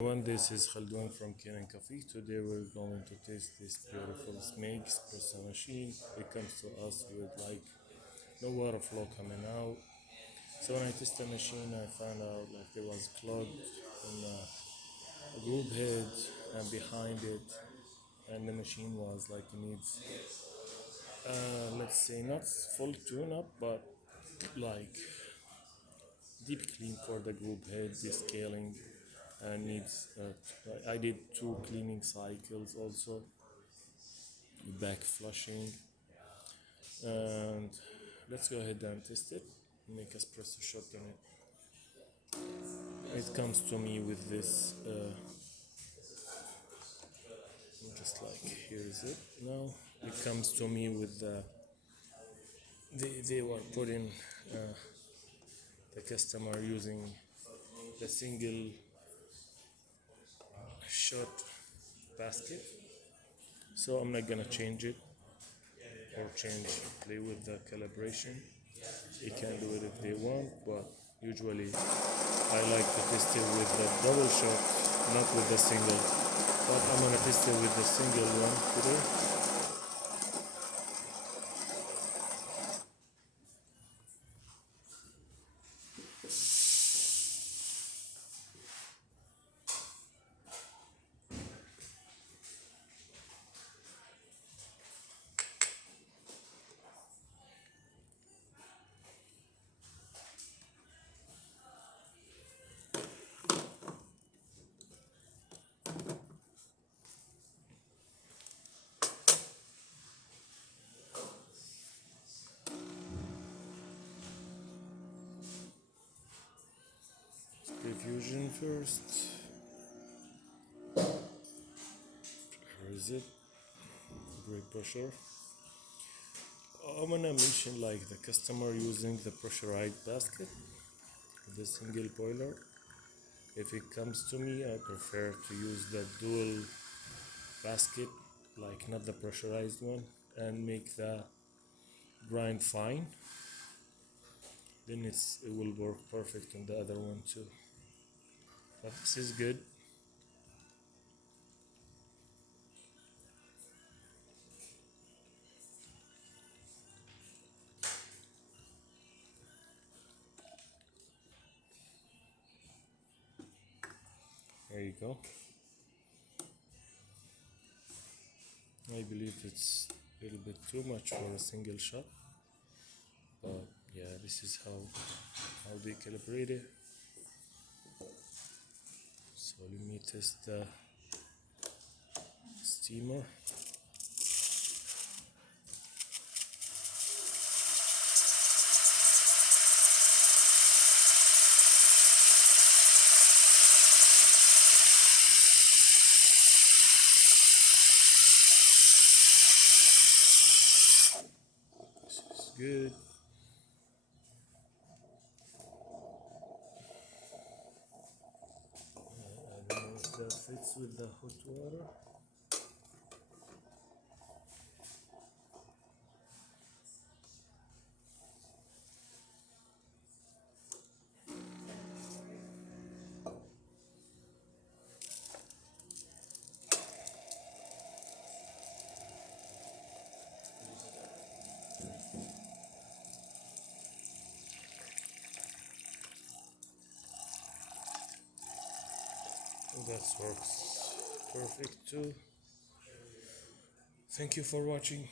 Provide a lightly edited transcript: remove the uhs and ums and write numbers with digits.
Everyone, this is Khaldun from Kanen Coffee. Today we're going to taste this beautiful Smeg espresso machine. It comes to us with like no water flow coming out. So when I tested the machine, I found out like there was clogged in the group head and behind it, and the machine was like needs let's say not full tune up, but like deep clean for the group head, descaling, and needs I did 2 cleaning cycles also, back flushing, and let's go ahead and test it. Make espresso shot on it. It comes to me with this just like here is it now. It comes to me with they were putting the customer using the single shot basket, so I'm not gonna change it or play with the calibration. They can do it if they want, but usually I like to test it with the double shot, not with the single, but I'm gonna test it with the single one today. Diffusion first. Where is it? Great pressure. I'm gonna mention like the customer using the pressurized basket, the single boiler. If it comes to me, I prefer to use the dual basket, like not the pressurized one, and make the grind fine. Then it will work perfect on the other one too. But this is good. There you go. I believe it's a little bit too much for a single shot, but yeah, this is how they calibrate it. So let me test the steamer. This is good. I don't know if that fits with the hot water. That works perfect too. Thank you for watching.